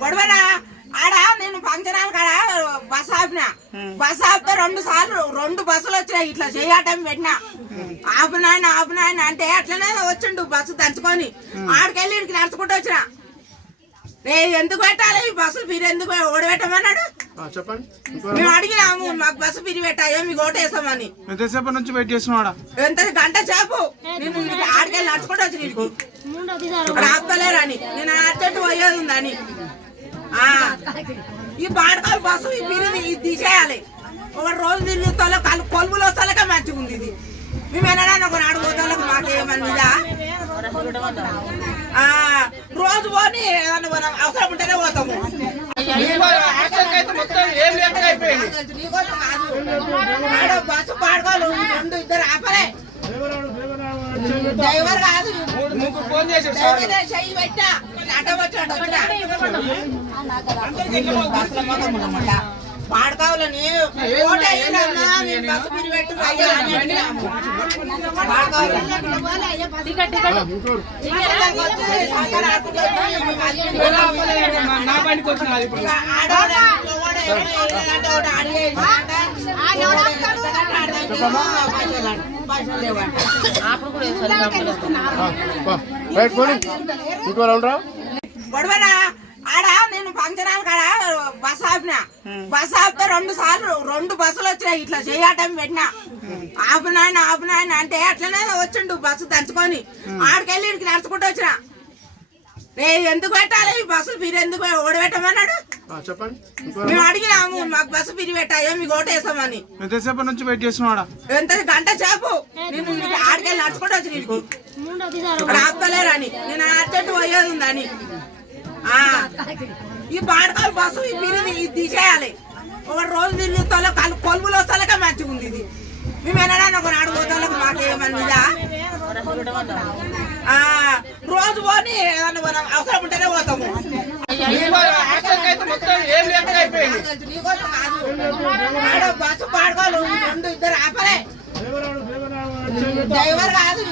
గొడవనా ఆడ నేను function hall కాడ బస్ ఆపిన. బస్ ఆపితే 2 సార్లు 2 బస్సులు వచ్చినాయి. ఇట్లా చేయటం పెట్టినా ఆపునాయన అంటే అట్లనే వచ్చిండు బస్సు దంచుకొని. ఆడికెళ్ళి ఇడికి నడుచుకుంటూ వచ్చిన. ఎందుకు పెట్టాలి ఈ బస్సులు మీరు ఎందుకు ఓడబెట్టమన్నాడు. మేము అడిగినాము మాకు బస్సు పిరి పెట్టాయో మీకు ఓటేస్తామని. ఎంతసేపు నుంచి వెయిట్ చేస్తున్నాడా? ఎంత గంట సేపు నేను ఆడికెళ్ళి నడుచుకుంటూ వచ్చి ఆపుతలేరని నేను అర్జెంట్ పోయేది ఉందని. ఈ బాడకాలు బస్సు ఈ పిరిది ఇది తీసేయాలి. ఒక రోజు తిరుగుతా కొలుపులు వస్తాలకే మంచిగా ఉంది. ఇది మేము వెళ్ళడానికి ఒక నాడు పోతాలకు మాకేమన్నా రోజు పోని ఏదన్నా మనం అవసరం ఉంటేనే పోతాము. బస్సు పాడుకోవాలి 2 ఇద్దరు ఆపలే. డ్రైవర్ కాదు చెయ్యి పెట్టా అడ్డ వచ్చాడు పాడుకోవాలని బస్సు పిరి పెట్టు గొడవనా ఆడ నేను ఫంక్షన్ హాల్ కాడ బస్ ఆపిన. బస్ ఆపితే 2 సార్లు 2 బస్సులు వచ్చినాయి. ఇట్లా చేయటం పెట్టినా ఆపునాయన అంటే అట్లనే వచ్చిండు బస్సు దంచుకొని. ఆడికెళ్ళి ఇడికి నడుచుకుంటూ వచ్చిన. ఎందుకు పెట్టాలి ఈ బస్సులు మీరు ఎందుకు ఓడబెట్టమన్నాడు. మేము అడిగినాము మాకు బస్సు పిరి పెట్టాయో మీకు ఓటేస్తామని. ఎంతసేపు నుంచి వెయిట్ చేస్తున్నాడా? ఎంత గంట సేపు నేను ఆడికెళ్ళి నడుచుకుంటూ వచ్చి ఆపుతలేరని నేను అర్జెంట్ పోయేది ఉందని. ఈ బాడకాలు బస్సు ఈ పిరిది ఇది తీసేయాలి. ఒక రోజు తిరుగుతా కొలుపులు వస్తాలకే మంచిగా ఉంది. ఇది మేము వెళ్ళడానికి ఒక నాడు పోతాలకు మాకేమన్నా రోజు పోని ఏదన్నా మనం అవసరం ఉంటేనే పోతాము. బస్సు పాడుకోవాలి 2 ఇద్దరు ఆపలే. డ్రైవర్ కాదు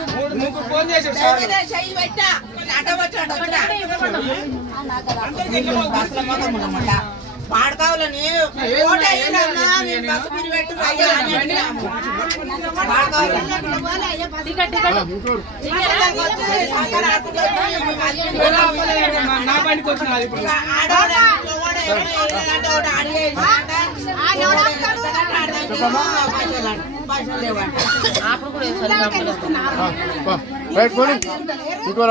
చెయ్యి పెట్టా అడ్డ వచ్చాడు పాడుకోవాలని బస్సు పిరి పెట్టు ఇంకో